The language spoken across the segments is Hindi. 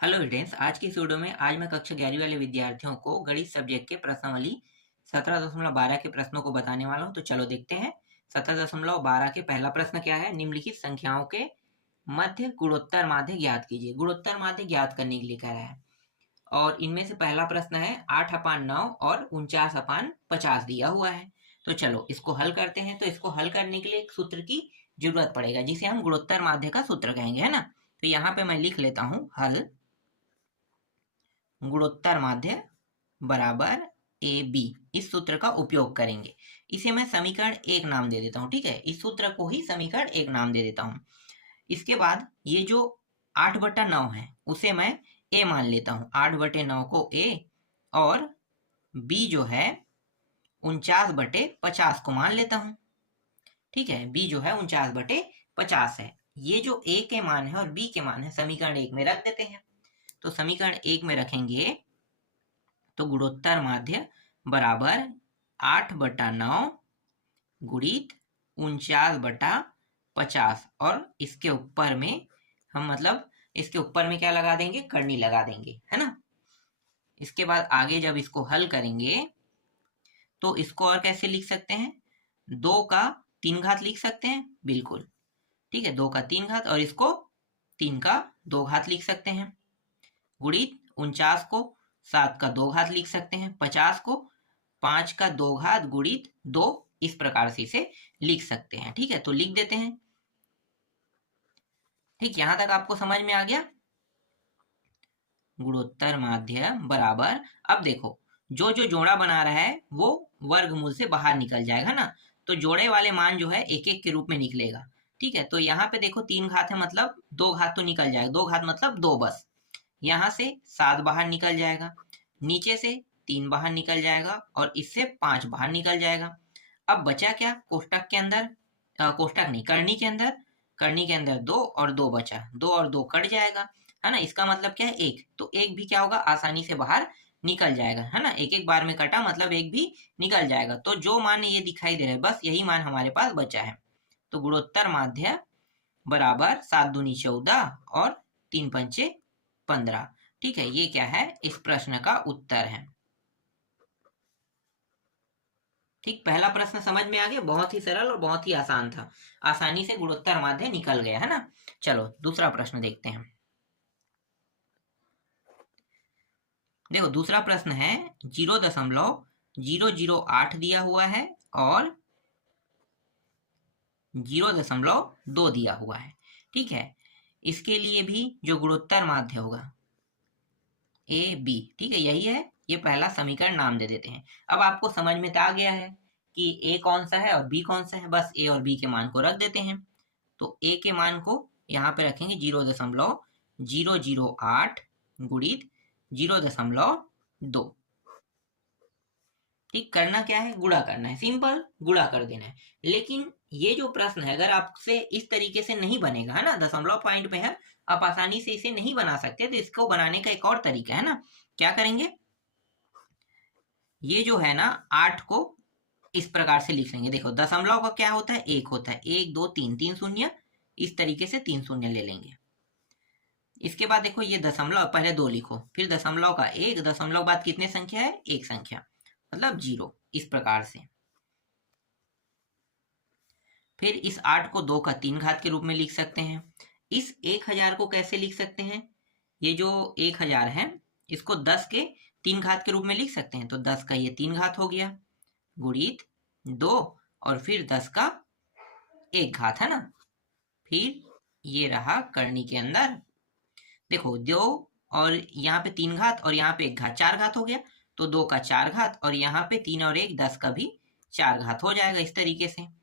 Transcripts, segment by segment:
हेलो स्टूडेंट्स, आज की इस वीडियो में आज मैं कक्षा 11वीं वाले विद्यार्थियों को गणित सब्जेक्ट के प्रश्नावली 17.12 के प्रश्नों को बताने वाला हूं। तो चलो देखते हैं 17.12 के पहला प्रश्न क्या है। निम्नलिखित संख्याओं के मध्य गुणोत्तर माध्य ज्ञात कीजिए। गुणोत्तर माध्य ज्ञात करने के लिए कह रहा है और इनमें से पहला प्रश्न है 8/9 और 49/50 दिया हुआ है। तो चलो इसको हल करते हैं। तो इसको हल करने के लिए एक सूत्र की जरूरत पड़ेगा जिसे हम गुणोत्तर माध्य का सूत्र कहेंगे, है ना। तो यहाँ पे मैं लिख लेता हूँ हल गुणोत्तर माध्य बराबर ए बी। इस सूत्र का उपयोग करेंगे। इसे मैं समीकरण 1 नाम दे देता हूं। ठीक है, इस सूत्र को ही समीकरण 1 नाम दे देता हूं। इसके बाद ये जो 8/9 है उसे मैं ए मान लेता हूं। 8/9 को ए और बी जो है 49/50 को मान लेता हूं। ठीक है, बी जो है 49/50 है। ये जो ए के मान है और बी के मान है समीकरण 1 में रख देते हैं। तो समीकरण 1 में रखेंगे तो गुणोत्तर माध्य बराबर 8/9 गुणित 49/50 और इसके ऊपर में हम इसके ऊपर में क्या लगा देंगे, करनी लगा देंगे, है ना। इसके बाद आगे जब इसको हल करेंगे तो इसको और कैसे लिख सकते हैं, 2 का 3 घात लिख सकते हैं, बिल्कुल ठीक है। 2 का 3 घात और इसको 3 का 2 घात लिख सकते हैं। गुणित 49 को 7 का 2 घात लिख सकते हैं। 50 को 5 का 2 घात गुणित 2, इस प्रकार से इसे लिख सकते हैं। ठीक है, तो लिख देते हैं। ठीक, यहां तक आपको समझ में आ गया। गुणोत्तर माध्य बराबर, अब देखो जो जो जोड़ा बना रहा है वो वर्गमूल से बाहर निकल जाएगा ना। तो जोड़े वाले मान जो है एक एक के रूप में निकलेगा। ठीक है, तो यहाँ पे देखो 3 घात है मतलब 2 घात तो निकल जाएगा। 2 घात मतलब 2 बस। यहाँ से 7 बाहर निकल जाएगा, नीचे से 3 बाहर निकल जाएगा और इससे 5 बाहर निकल जाएगा। अब बचा क्या कोष्टक के अंदर, कोष्टक नहीं, करनी के अंदर 2 और 2 बचा। 2 और 2 कट जाएगा, है ना। इसका मतलब क्या है, 1। तो 1 भी क्या होगा, आसानी से बाहर निकल जाएगा, है ना। एक एक बार में कटा मतलब 1 भी निकल जाएगा। तो जो मान ये दिखाई दे रहा है बस यही मान हमारे पास बचा है। तो गुणोत्तर माध्य बराबर 7 दूनी 14 और 3 पंचे 15। ठीक है, ये क्या है, इस प्रश्न का उत्तर है। ठीक, पहला प्रश्न समझ में आ गया। बहुत ही सरल और बहुत ही आसान था। आसानी से गुणोत्तर माध्य निकल गया, है ना। चलो दूसरा प्रश्न देखते हैं। देखो दूसरा प्रश्न है 0.008 दिया हुआ है और 0.2 दिया हुआ है। ठीक है, इसके लिए भी जो गुणोत्तर माध्य होगा ए बी, ठीक है यही है। ये पहला समीकरण नाम दे देते हैं। अब आपको समझ में तो आ गया है कि ए कौन सा है और बी कौन सा है। बस ए और बी के मान को रख देते हैं। तो ए के मान को यहाँ पे रखेंगे 0.008 गुणित 0.2। ठीक, करना क्या है, गुणा करना है, सिंपल गुणा कर देना है। लेकिन ये जो प्रश्न है अगर आपसे इस तरीके से नहीं बनेगा, है ना, दशमलव पॉइंट पे है, आप आसानी से इसे नहीं बना सकते। तो इसको बनाने का एक और तरीका है ना। क्या करेंगे, ये जो है ना 8 को इस प्रकार से लिख लेंगे। देखो दशमलव का क्या होता है, 1 होता है। 1 2 3, 3 शून्य, इस तरीके से 3 शून्य ले लेंगे। इसके बाद देखो ये दशमलव, पहले 2 लिखो, फिर दशमलव का 1, दशमलव बाद कितने संख्या है, 1 संख्या, मतलब 0, इस प्रकार से। फिर इस 8 को 2 का 3 घात के रूप में लिख सकते हैं। इस 1000 को कैसे लिख सकते हैं, ये जो 1000 है इसको 10 के 3 घात के रूप में लिख सकते हैं। तो 10 का ये 3 घात हो गया गुणित 2 और फिर 10 का 1 घात, है ना। फिर ये रहा करनी के अंदर, देखो 2 और यहाँ पे 3 घात और यहाँ पे 1 घात, 4 घात हो गया। तो 2 का 4 घात और यहाँ पे 3 और 1, 10 का भी 4 घात हो जाएगा इस तरीके से।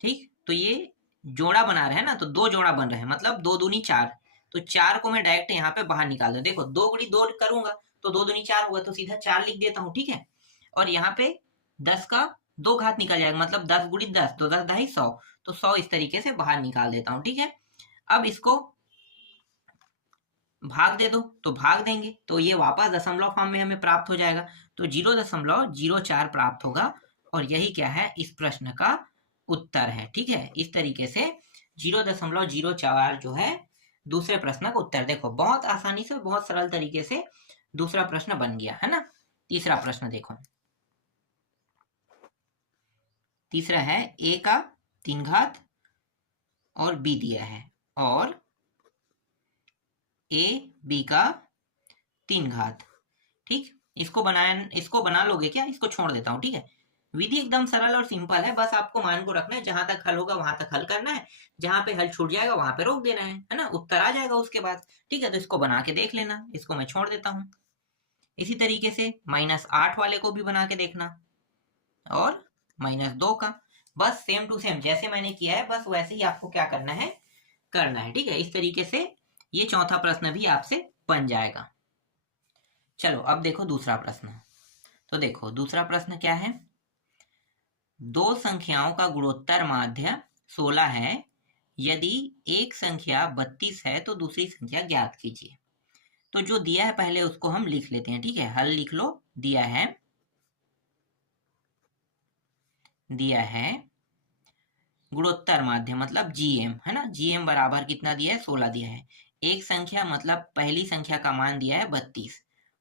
ठीक, तो ये जोड़ा बना रहे हैं ना, तो 2 जोड़ा बन रहे हैं मतलब 2 दूनी 4। तो 4 को मैं डायरेक्ट यहाँ पे बाहर निकाल दूं। देखो 2 गुणी 2 करूंगा तो 2 दूनी 4 होगा, तो सीधा 4 लिख देता हूँ। ठीक है, और यहाँ पे 10 का 2 घात निकल जाएगा मतलब 10 गुणी 10, तो 10 दही 100, तो 100 इस तरीके से बाहर निकाल देता हूँ। ठीक है, अब इसको भाग दे दो तो भाग देंगे तो ये वापस दशमलव फॉर्म में हमें प्राप्त हो जाएगा। तो 0.04 प्राप्त होगा और यही क्या है, इस प्रश्न का उत्तर है। ठीक है, इस तरीके से 0.04 जो है दूसरे प्रश्न का उत्तर। देखो बहुत आसानी से, बहुत सरल तरीके से दूसरा प्रश्न बन गया है ना। तीसरा प्रश्न देखो, तीसरा है a का 3 घात और b दिया है, और a b का 3 घात। ठीक, इसको बना लोगे क्या? इसको छोड़ देता हूँ, ठीक है। विधि एकदम सरल और सिंपल है, बस आपको मान को रखना है, जहां तक हल होगा वहां तक हल करना है, जहां पे हल छूट जाएगा वहां पे रोक देना है ना, उत्तर आ जाएगा उसके बाद। ठीक है, तो इसको बना के देख लेना, इसको मैं छोड़ देता हूँ। इसी तरीके से -8 वाले को भी बना के देखना, और -2 का, बस सेम टू सेम जैसे मैंने किया है, बस वैसे ही आपको क्या करना है, ठीक है। इस तरीके से ये चौथा प्रश्न भी आपसे बन जाएगा। चलो अब देखो दूसरा प्रश्न। तो देखो दूसरा प्रश्न क्या है, दो संख्याओं का गुणोत्तर माध्य 16 है, यदि एक संख्या 32 है तो दूसरी संख्या ज्ञात कीजिए। तो जो दिया है पहले उसको हम लिख लेते हैं, ठीक है। हल लिख लो, दिया है गुणोत्तर माध्य मतलब जीएम है ना, जीएम बराबर कितना दिया है, 16 दिया है। एक संख्या मतलब पहली संख्या का मान दिया है 32,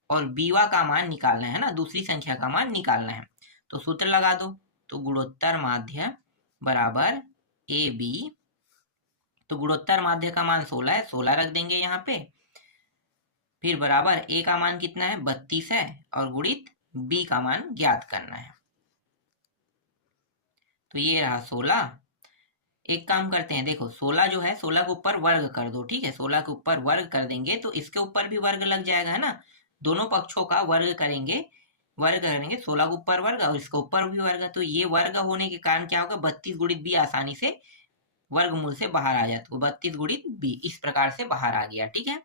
और बीवा का मान निकालना है ना, दूसरी संख्या का मान निकालना है। तो सूत्र लगा दो, तो गुणोत्तर माध्य बराबर ए बी। तो गुणोत्तर माध्य का मान 16 है, 16 रख देंगे यहाँ पे, फिर बराबर ए का मान कितना है, 32 है, और गुणित बी का मान ज्ञात करना है। तो ये रहा 16। एक काम करते हैं, देखो 16 जो है, 16 के ऊपर वर्ग कर दो, ठीक है। 16 के ऊपर वर्ग कर देंगे तो इसके ऊपर भी वर्ग लग जाएगा है ना, दोनों पक्षों का वर्ग करेंगे, 16 के ऊपर वर्ग और इसके ऊपर भी वर्ग। तो ये वर्ग होने के कारण क्या होगा, 32 गुणित बी आसानी से वर्गमूल से बाहर आ जाता है, 32 गुणित बी इस प्रकार से बाहर आ गया, ठीक है।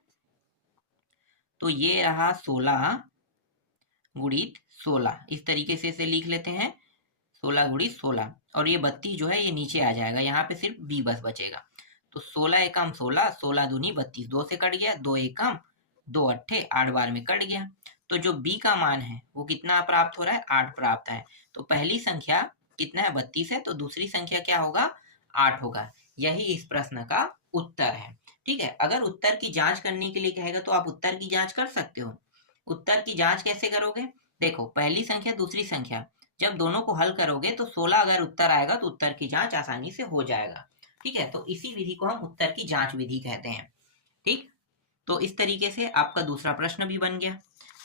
तो ये रहा 16 गुणित 16, इस तरीके से इसे लिख लेते हैं, 16 गुणित 16, और ये 32 जो है ये नीचे आ जाएगा, यहाँ पे सिर्फ बी बस बचेगा। तो 16 एकम 16, 16 दूनी 32, 2 से कट गया, 2 एकम 2 अट्ठे 8 बार में कट गया। तो जो बी का मान है वो कितना प्राप्त हो रहा है, 8 प्राप्त है। तो पहली संख्या कितना है, 32 है, तो दूसरी संख्या क्या होगा, 8 होगा। यही इस प्रश्न का उत्तर है, ठीक है। अगर उत्तर की जांच करने के लिए कहेगा तो आप उत्तर की जांच कर सकते हो। उत्तर की जांच कैसे करोगे, देखो पहली संख्या दूसरी संख्या जब दोनों को हल करोगे तो 16 अगर उत्तर आएगा तो उत्तर की जांच आसानी से हो जाएगा, ठीक है। तो इसी विधि को हम उत्तर की जांच विधि कहते हैं, ठीक। तो इस तरीके से आपका दूसरा प्रश्न भी बन गया।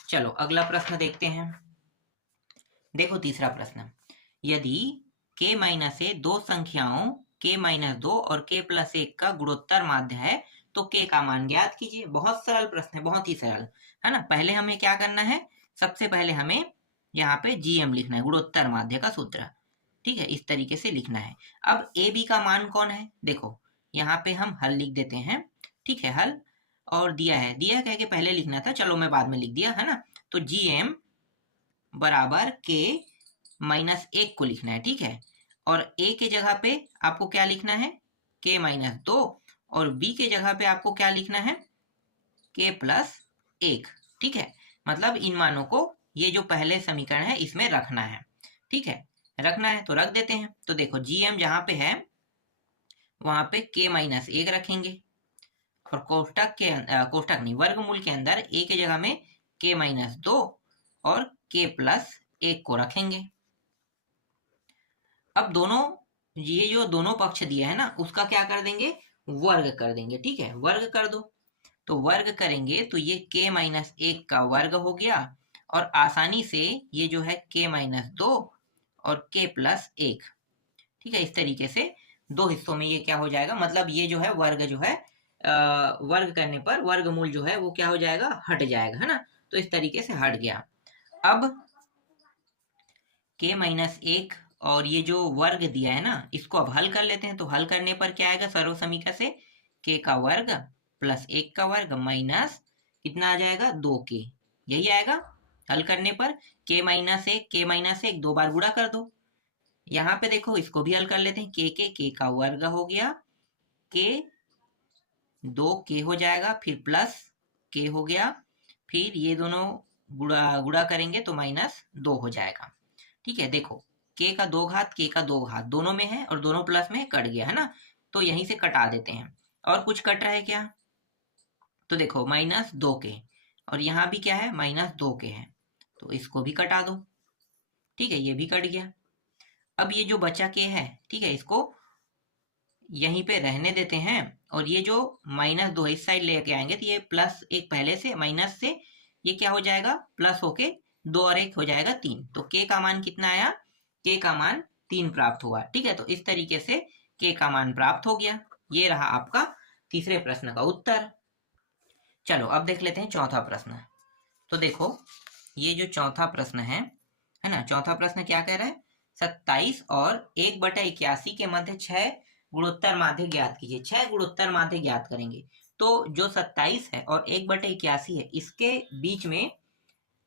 चलो अगला प्रश्न देखते हैं। देखो तीसरा प्रश्न, यदि k माइनस ए दो संख्याओं k-2 और k+1 का गुणोत्तर माध्य है तो k का मान ज्ञात कीजिए। बहुत सरल प्रश्न है, बहुत ही सरल है ना। पहले हमें क्या करना है, सबसे पहले हमें यहाँ पे जीएम लिखना है, गुणोत्तर माध्य का सूत्र, ठीक है। इस तरीके से लिखना है। अब ए बी का मान कौन है, देखो यहाँ पे हम हल लिख देते हैं, ठीक है। हल और दिया कह के पहले लिखना था, चलो मैं बाद में लिख दिया है ना। तो जीएम बराबर k-1 को लिखना है, ठीक है। और a के जगह पे आपको क्या लिखना है, k-2, और b के जगह पे आपको क्या लिखना है, k+1, ठीक है। मतलब इन मानों को ये जो पहले समीकरण है इसमें रखना है, ठीक है। रखना है तो रख देते हैं। तो देखो जीएम जहां पे है वहां पे k-1 रखेंगे, और कोष्टक नहीं, वर्गमूल के अंदर a के जगह में k-2 और k+1 को रखेंगे। अब दोनों, ये जो दोनों पक्ष दिया है ना उसका क्या कर देंगे, वर्ग कर देंगे, ठीक है। वर्ग कर दो, तो वर्ग करेंगे तो ये k-1 का वर्ग हो गया, और आसानी से ये जो है k-2 और k+1, ठीक है। इस तरीके से दो हिस्सों में ये क्या हो जाएगा, मतलब ये जो है वर्ग जो है वर्ग करने पर वर्गमूल जो है वो क्या हो जाएगा, हट जाएगा है ना। तो इस तरीके से हट गया। अब k-1 और ये जो वर्ग दिया है ना इसको अब हल कर लेते हैं। तो हल करने पर क्या आएगा, सर्व समीकरण से k का वर्ग प्लस 1 का वर्ग माइनस कितना आ जाएगा, 2k, यही आएगा। हल करने पर k-1 दो बार गुणा कर दो। यहाँ पे देखो इसको भी हल कर लेते हैं, k का वर्ग हो गया, k 2k हो जाएगा, फिर प्लस k हो गया, फिर ये दोनों गुणा करेंगे तो -2 हो जाएगा, ठीक है। देखो k का 2 घात k का 2 घात दोनों में है और दोनों प्लस में कट गया है ना, तो यहीं से कटा देते हैं। और कुछ कट रहा है क्या, तो देखो -2 के, और यहाँ भी क्या है -2 के है, तो इसको भी कटा दो। ठीक है, ये भी कट गया। अब ये जो बचा के है, ठीक है, इसको यहीं पे रहने देते हैं, और ये जो -2 इस साइड लेके आएंगे तो ये प्लस एक पहले से माइनस से ये क्या हो जाएगा प्लस होके 2 और 1 हो जाएगा 3। तो के का मान कितना आया, के का मान 3 प्राप्त हुआ। ठीक है, तो इस तरीके से के का मान प्राप्त हो गया। ये रहा आपका तीसरे प्रश्न का उत्तर। चलो अब देख लेते हैं चौथा प्रश्न। तो देखो ये जो चौथा प्रश्न है ना, चौथा प्रश्न क्या कह रहा है, 27 और 1/81 के मध्य 6 गुणोत्तर माध्य ज्ञात कीजिए। 6 गुणोत्तर माध्य ज्ञात करेंगे। तो जो 27 है और 1/81 है, इसके बीच में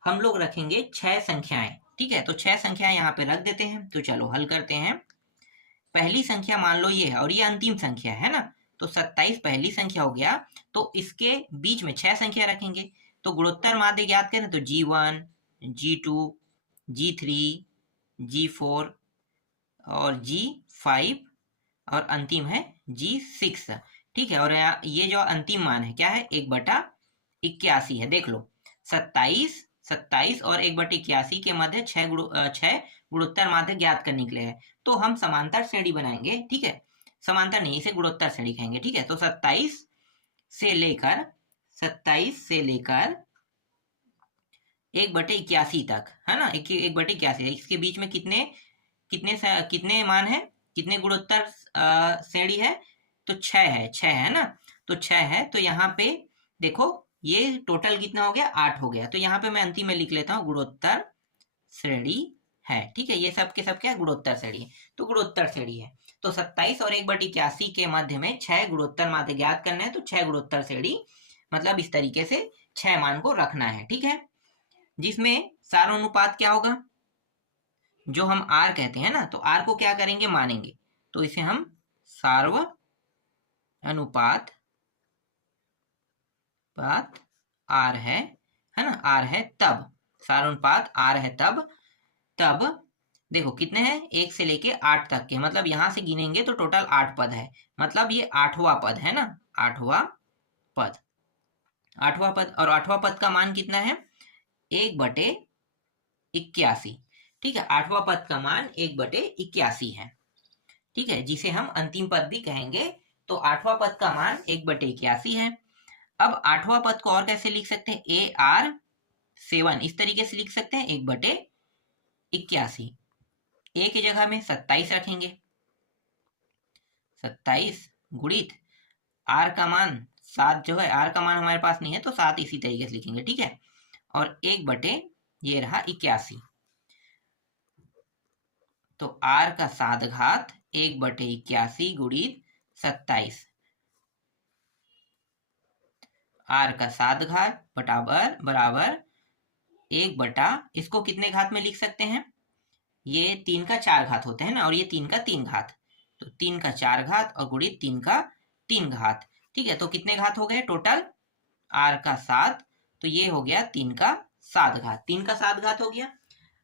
हम लोग रखेंगे 6 संख्याएं। ठीक है, तो 6 संख्याएं यहाँ पे रख देते हैं। तो चलो हल करते हैं। पहली संख्या मान लो ये है, और ये अंतिम संख्या है ना, तो 27 पहली संख्या हो गया, तो इसके बीच में 6 संख्या रखेंगे। तो गुणोत्तर माध्य ज्ञात करें तो G1, G2, G3, G4 और G5 और अंतिम है G6। ठीक है, और ये जो अंतिम मान है क्या है 1/81 है। देख लो 27 और 1/81 के मध्य 6 गुणोत्तर माध्य ज्ञात करने के लिए है। तो हम समांतर श्रेणी बनाएंगे। ठीक है, समांतर नहीं, इसे गुणोत्तर श्रेणी कहेंगे। ठीक है, तो 27 से लेकर 1/81 तक है ना, 1/81 इसके बीच में कितने कितने मान है, कितने गुणोत्तर श्रेणी है, तो 6 है ना, तो 6 है। तो यहाँ पे देखो ये टोटल कितना हो गया 8 हो गया। तो यहाँ पे मैं अंतिम में लिख लेता हूँ गुणोत्तर श्रेणी है। ठीक है, ये सब के सब क्या गुणोत्तर श्रेणी है, तो गुणोत्तर श्रेणी है। तो 27 और 1/81 के मध्य में 6 गुणोत्तर माध्य ज्ञात करना है। तो 6 गुणोत्तर श्रेणी मतलब इस तरीके से 6 मान को रखना है। ठीक है, जिसमें सारानुपात क्या होगा, जो हम R कहते हैं ना, तो R को क्या करेंगे मानेंगे, तो इसे हम सार्व अनुपात R है ना, R है तब, सारानुपात R है तब देखो कितने हैं 1 से लेके 8 तक के, मतलब यहां से गिनेंगे तो टोटल 8 पद है, मतलब ये 8वां पद है ना, 8वां पद। और 8वां पद का मान कितना है 1/81। ठीक है, 8वां पद का मान 1/81 है। ठीक है, जिसे हम अंतिम पद भी कहेंगे। तो 8वां पद का मान 1/81 है। अब 8वां पद को और कैसे लिख सकते हैं, AR7 इस तरीके से लिख सकते हैं 1/81। ए की जगह में 27 रखेंगे, 27 गुणित R का मान 7 जो है, R का मान हमारे पास नहीं है तो 7 इसी तरीके से लिखेंगे। ठीक है, और 1/ ये रहा 81, तो R का 7 घात 1/81 गुणित 27, R का 7 घात बराबर 1/ इसको कितने घात में लिख सकते हैं, ये 3 का 4 घात होते हैं ना, और ये 3 का 3 घात, तो 3 का 4 घात और गुणित 3 का 3 घात। ठीक है, तो कितने घात हो गए टोटल, R का 7, तो ये हो गया 3 का 7 घात, 3 का 7 घात हो गया।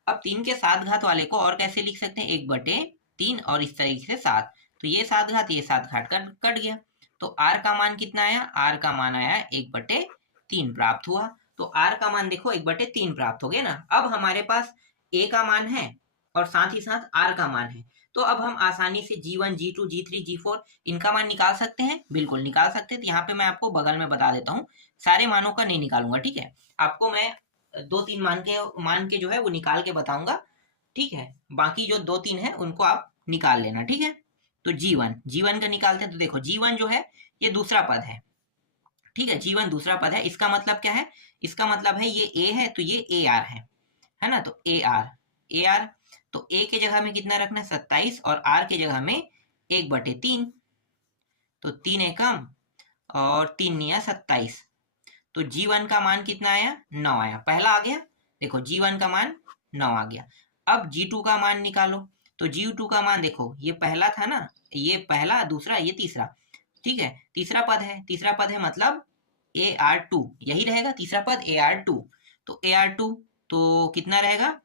अब 3 के 7 घात वाले को और कैसे लिख सकते हैं, 1/3 और इस तरीके से 7, तो ये 7 घात ये 7 घात कट गया। तो R का मान कितना आया, R का मान आया 1/3 प्राप्त हुआ। तो R का मान देखो 1/3 प्राप्त हो गया ना। अब हमारे पास A का मान है और साथ ही साथ R का मान है, तो अब हम आसानी से G1, G2, G3, G4 इनका मान निकाल सकते हैं, बिल्कुल निकाल सकते हैं। तो यहाँ पे मैं आपको बगल में बता देता हूँ, सारे मानों का नहीं निकालूंगा। ठीक है, आपको मैं 2-3 मान के जो है वो निकाल के बताऊंगा। ठीक है, बाकी जो 2-3 है उनको आप निकाल लेना। ठीक है, तो G1 का निकालते हैं। तो देखो G1 जो है ये दूसरा पद है। ठीक है, G1 दूसरा पद है, इसका मतलब क्या है, इसका मतलब है ये A है तो ये AR है ना, तो AR तो A के जगह में कितना रखना है 27 और R के जगह में 1/3, तो 3 एकम और 3 निया 27, तो G1 का मान कितना आया 9 आया, पहला आ गया। देखो G1 का मान 9 आ गया। अब G2 का मान निकालो, तो G2 का मान देखो ये पहला था ना, ये पहला, दूसरा, ये तीसरा। ठीक है, तीसरा पद है मतलब AR2 यही रहेगा, तीसरा पद AR2, तो AR2 तो कितना रहेगा,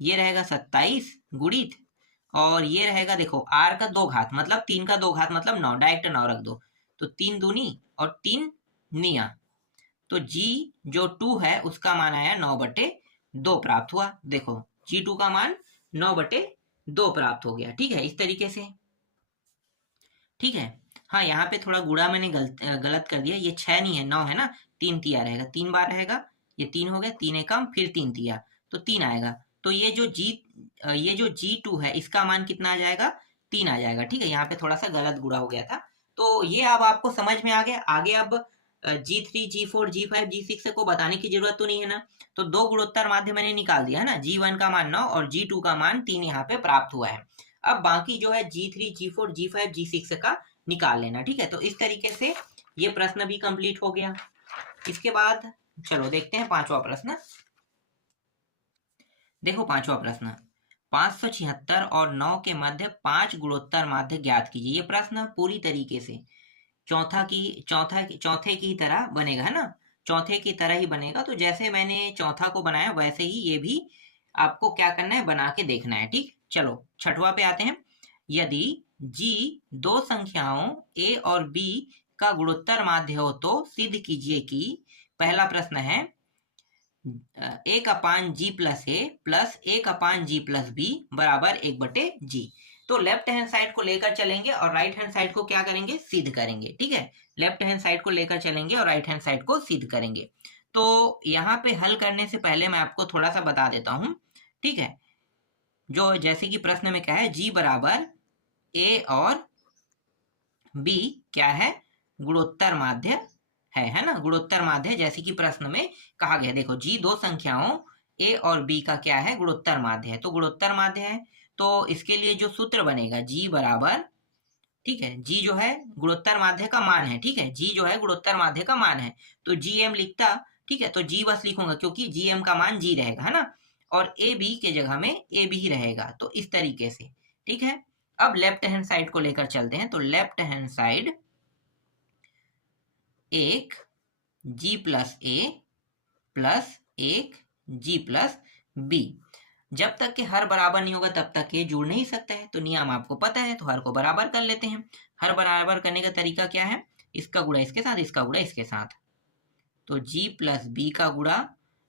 ये रहेगा 27 गुणित, और ये रहेगा देखो R का 2 घात मतलब 3 का 2 घात मतलब 9, डायरेक्ट 9 रख दो, तो 3 दूनी और 3 निया। तो जी जो 2 है उसका मान आया 9/2 प्राप्त हुआ। देखो G2 का मान 9/2 प्राप्त हो गया। ठीक है, इस तरीके से। ठीक है, हाँ यहाँ पे थोड़ा गुणा मैंने गलत कर दिया। ये 6 नहीं है, 9 है ना। 3 तिया रहेगा, 3 बार रहेगा। ये 3 हो गया, 3 एकम फिर 3 तिया, तो 3 आएगा। तो ये जो G2 है इसका मान कितना आ जाएगा? 3 आ जाएगा। ठीक है, यहाँ पे थोड़ा सा गलत गुणा हो गया था। तो ये अब आपको समझ में आ गया। आगे अब G3, G4, G5, G6 को बताने की जरूरत तो नहीं है ना। तो 2 गुणोत्तर माध्य मैंने निकाल दिया है ना। G1 का मान 9 और G2 का मान 3 यहाँ पे प्राप्त हुआ है। अब बाकी जो है G3, G4, G5, G6 का निकाल लेना। ठीक है, तो इस तरीके से ये प्रश्न भी कंप्लीट हो गया। इसके बाद चलो देखते हैं पांचवा प्रश्न। देखो पांचवा प्रश्न, 576 और 9 के मध्य 5 गुणोत्तर माध्य ज्ञात कीजिए। ये प्रश्न पूरी तरीके से चौथे की तरह बनेगा, है ना। चौथे की तरह ही बनेगा। तो जैसे मैंने चौथा को बनाया वैसे ही ये भी आपको क्या करना है, बना के देखना है। ठीक, चलो छठवा पे आते हैं। यदि G दो संख्याओं A और B का गुणोत्तर माध्य हो तो सिद्ध कीजिए कि, पहला प्रश्न है 1/G+A प्लस 1/G+B बराबर 1/G। तो लेफ्ट हैंड साइड को लेकर चलेंगे और राइट हैंड साइड को क्या करेंगे, सिद्ध करेंगे। ठीक है, लेफ्ट हैंड साइड को लेकर चलेंगे और राइट हैंड साइड को सिद्ध करेंगे। तो यहाँ पे हल करने से पहले मैं आपको थोड़ा सा बता देता हूँ। ठीक है, जो जैसे कि प्रश्न में क्या है, G बराबर A और B क्या है, गुणोत्तर माध्य है ना। गुणोत्तर माध्य जैसे कि प्रश्न में कहा गया। देखो G दो संख्याओं A और B का क्या है, गुणोत्तर माध्य है। तो गुणोत्तर माध्य है, तो इसके लिए जो सूत्र बनेगा G बराबर, ठीक है, G जो है गुणोत्तर माध्य का मान है। ठीक है, G जो है गुणोत्तर माध्य का मान है, तो GM लिखता। ठीक है, तो G बस लिखूंगा क्योंकि GM का मान G रहेगा, है ना। और AB के जगह में AB ही रहेगा। तो इस तरीके से। ठीक है, अब लेफ्ट हैंड साइड को लेकर चलते हैं। तो लेफ्ट हैंड साइड एक G+A प्लस एक G+B, जब तक कि हर बराबर नहीं होगा तब तक ये जुड़ नहीं सकता है। तो नियम आपको पता है, तो हर को बराबर कर लेते हैं। हर बराबर करने का तरीका क्या है, इसका गुणा इसके साथ, इसका गुणा इसके साथ। तो G+B का गुणा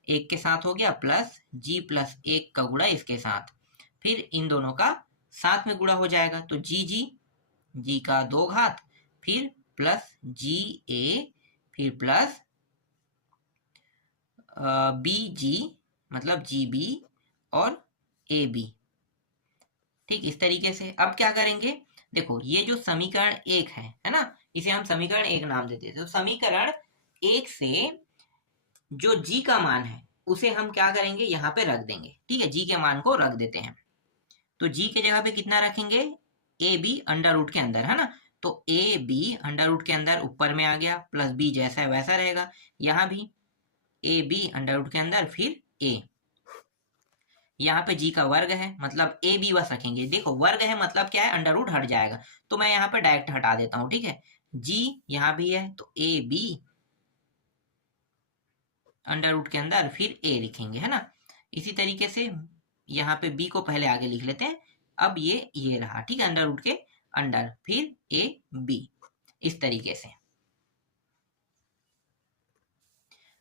1 के साथ हो गया, प्लस G+1 का गुणा इसके साथ। फिर इन दोनों का साथ में गुणा हो जाएगा। तो G का 2 घात, फिर प्लस GA, फिर प्लस BG मतलब GB और AB। ठीक, इस तरीके से। अब क्या करेंगे, देखो ये जो समीकरण 1 है ना, इसे हम समीकरण 1 नाम देते हैं। तो समीकरण 1 से जो G का मान है उसे हम क्या करेंगे, यहाँ पे रख देंगे। ठीक है, G के मान को रख देते हैं। तो G के जगह पे कितना रखेंगे, AB अंडर रूट के अंदर, है ना। तो AB अंडर रूट के अंदर ऊपर में आ गया, प्लस B जैसा है वैसा रहेगा। यहाँ भी AB अंडर रूट के अंदर, फिर A। यहाँ पे G का वर्ग है, मतलब AB बस रखेंगे। देखो वर्ग है मतलब क्या है, अंडर रूट हट जाएगा। तो मैं यहाँ पे डायरेक्ट हटा देता हूँ। ठीक है, G यहाँ भी है, तो AB अंडर रूट के अंदर, फिर A लिखेंगे, है ना। इसी तरीके से यहाँ पे B को पहले आगे लिख लेते हैं। अब ये रहा, ठीक है, अंडर रूट के अंडर, फिर AB, इस तरीके से।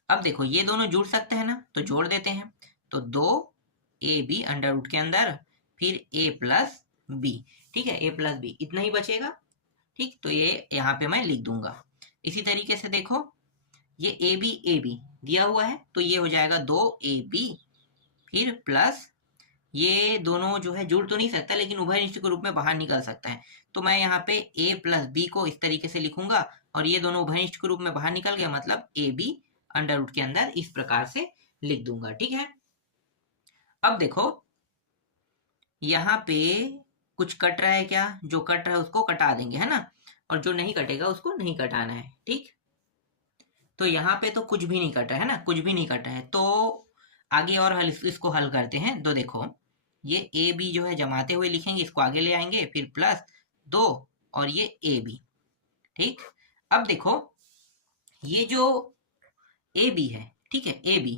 अब देखो ये दोनों जुड़ सकते हैं ना, तो जोड़ देते हैं। तो 2AB अंडर रूट के अंदर, फिर A+B। ठीक है, A+B इतना ही बचेगा। ठीक, तो ये यहाँ पे मैं लिख दूंगा। इसी तरीके से देखो ये AB दिया हुआ है, तो ये हो जाएगा 2AB, फिर प्लस ये दोनों जो है जुड़ तो नहीं सकता, लेकिन उभयनिष्ठ के रूप में बाहर निकल सकता है। तो मैं यहाँ पे A+B को इस तरीके से लिखूंगा, और ये दोनों उभयनिष्ठ के रूप में बाहर निकल गया, मतलब AB अंडर रूट के अंदर, इस प्रकार से लिख दूंगा। ठीक है, अब देखो यहाँ पे कुछ कट रहा है क्या, जो कट रहा है उसको कटा देंगे, है ना, और जो नहीं कटेगा उसको नहीं कटाना है। ठीक, तो यहाँ पे तो कुछ भी नहीं कट रहा है ना, कुछ भी नहीं कट रहा है। तो आगे और इसको हल करते हैं। तो देखो ये AB जो है जमाते हुए लिखेंगे, इसको आगे ले आएंगे, फिर प्लस 2 और ये AB। ठीक, अब देखो ये जो AB है, ठीक है, AB,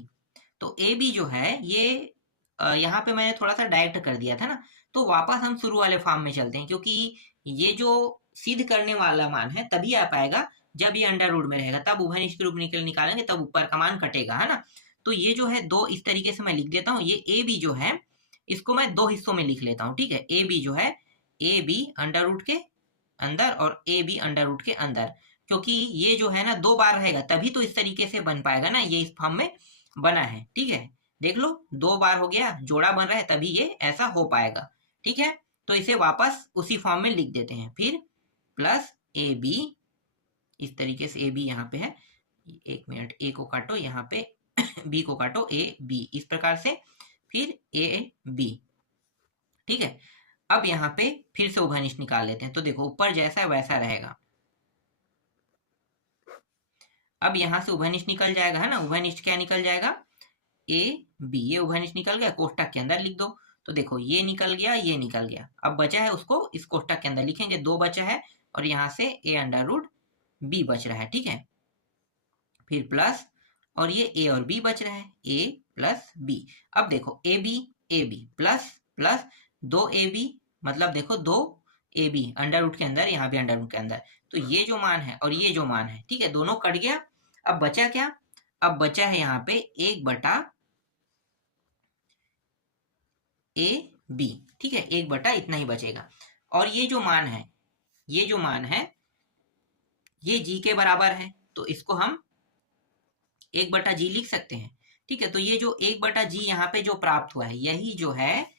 तो AB जो है ये यहाँ पे मैंने थोड़ा सा डायरेक्ट कर दिया था ना। तो वापस हम शुरू वाले फॉर्म में चलते हैं, क्योंकि ये जो सिद्ध करने वाला मान है तभी आ पाएगा जब ये अंडर रूट में रहेगा तब उभयनिष्ठ के रूप निकालेंगे, तब ऊपर का मान कटेगा, है ना। तो ये जो है दो इस तरीके से मैं लिख देता हूँ। ये ए बी जो है इसको मैं दो हिस्सों में लिख लेता हूँ, ठीक है। ए बी जो है ए बी अंडर रूट के अंदर और ए बी अंडर रूट के अंदर, क्योंकि ये जो है ना दो बार रहेगा तभी तो इस तरीके से बन पाएगा ना, ये इस फॉर्म में बना है, ठीक है। देख लो दो बार हो गया, जोड़ा बन रहा है तभी ये ऐसा हो पाएगा, ठीक है। तो इसे वापस उसी फॉर्म में लिख देते हैं। फिर प्लस ए बी, इस तरीके से ए बी यहाँ पे है, एक मिनट, ए को काटो यहाँ पे बी को काटो, ए बी, इस प्रकार से, फिर ए बी, ठीक है। अब यहाँ पे फिर से उभयनिष्ठ निकाल लेते हैं। तो देखो ऊपर जैसा वैसा रहेगा। अब यहाँ से उभयनिष्ठ निकल जाएगा, है ना। उभयनिष्ठ क्या निकल जाएगा, ए बी, ये उभयनिष्ठ निकल गया, कोष्टक के अंदर लिख दो। तो देखो ये निकल गया, ये निकल गया, अब बचा है उसको इस कोष्टक के अंदर लिखेंगे, दो बचा है और यहाँ से ए अंडर रूट बी बच रहा है, ठीक है। फिर प्लस, और ये ए और बी बच रहा है, ए प्लस बी। अब देखो ए बी प्लस प्लस दो ए बी, मतलब देखो दो ए बी अंडर रूट के अंदर, यहाँ भी अंडर रूट के अंदर, तो ये जो मान है और ये जो मान है, ठीक है, दोनों कट गया। अब बचा क्या, अब बचा है यहाँ पे एक बटा ए बी, ठीक है, एक बटा इतना ही बचेगा। और ये जो मान है, ये जो मान है ये जी के बराबर है, तो इसको हम एक बटा जी लिख सकते हैं, ठीक है। तो ये जो एक बटा जी यहाँ पे जो प्राप्त हुआ है, यही जो है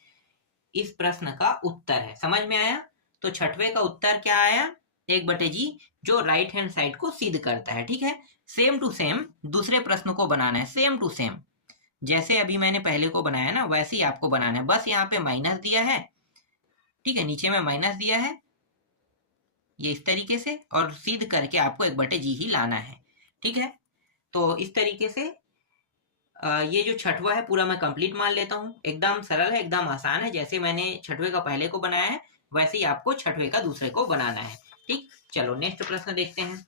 इस प्रश्न का उत्तर है। समझ में आया। तो छठवें का उत्तर क्या आया, एक बटे जी, जो राइट हैंड साइड को सिद्ध करता है, ठीक है। सेम टू सेम दूसरे प्रश्न को बनाना है, सेम टू सेम जैसे अभी मैंने पहले को बनाया ना वैसे ही आपको बनाना है। बस यहाँ पे माइनस दिया है, ठीक है, नीचे में माइनस दिया है ये इस तरीके से, और सिद्ध करके आपको एक बटे जी ही लाना है, ठीक है। तो इस तरीके से ये जो छठवा है पूरा मैं कंप्लीट मान लेता हूँ। एकदम सरल है, एकदम आसान है, जैसे मैंने छठवे का पहले को बनाया है वैसे ही आपको छठवे का दूसरे को बनाना है, ठीक। चलो नेक्स्ट प्रश्न देखते हैं।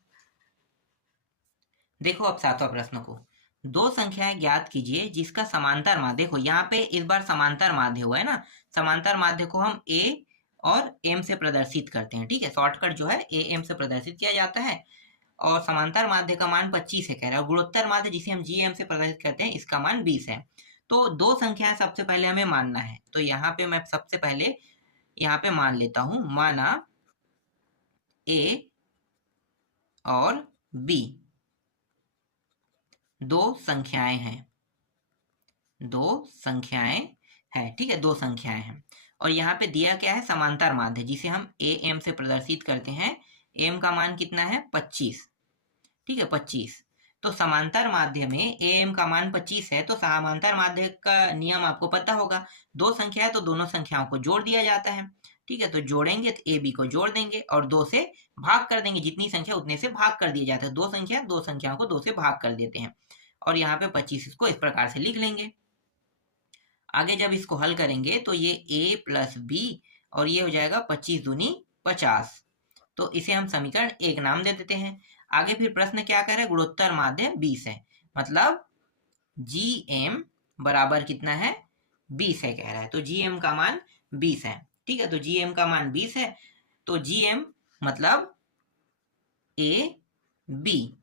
देखो अब सातवां प्रश्न को, दो संख्याएं ज्ञात कीजिए जिसका समांतर माध्य, देखो यहाँ पे इस बार समांतर माध्य हुआ है ना, समांतर माध्य को हम ए और एम से प्रदर्शित करते हैं, ठीक है। शॉर्टकट जो है ए एम से प्रदर्शित किया जाता है, और समांतर माध्य का मान 25 है कह रहा है, और गुणोत्तर माध्य जिसे हम जी एम से प्रदर्शित करते हैं इसका मान 20 है। तो दो संख्याएं सबसे पहले हमें मानना है, तो यहाँ पे मैं सबसे पहले यहाँ पे मान लेता हूं, माना ए और बी दो संख्याएं हैं, दो संख्याएं हैं, ठीक है, दो संख्याएं हैं। और यहाँ पे दिया क्या है, समांतर माध्य जिसे हम ए एम से प्रदर्शित करते हैं। एम का मान कितना है, 25, ठीक है, 25। तो समांतर माध्य में ए एम का मान 25 है, तो समांतर माध्य का नियम आपको पता होगा, दो संख्या है तो दोनों संख्याओं को जोड़ दिया जाता है, ठीक है। तो जोड़ेंगे तो ए बी को जोड़ देंगे और दो से भाग कर देंगे, जितनी संख्या उतने से भाग कर दिया जाता है, दो संख्याओं को दो से भाग कर देते हैं, और यहाँ पे 25 इसको इस प्रकार से लिख लेंगे। आगे जब इसको हल करेंगे तो ये a प्लस बी और ये हो जाएगा 25 दूनी 50, तो इसे हम समीकरण 1 नाम दे देते हैं। आगे फिर प्रश्न क्या कह रहा है, गुणोत्तर माध्य 20 है, मतलब जी एम बराबर कितना है, 20 है कह रहा है, तो जी एम का मान 20 है, ठीक है। तो जी एम का मान 20 है, तो जी एम मतलब ए बी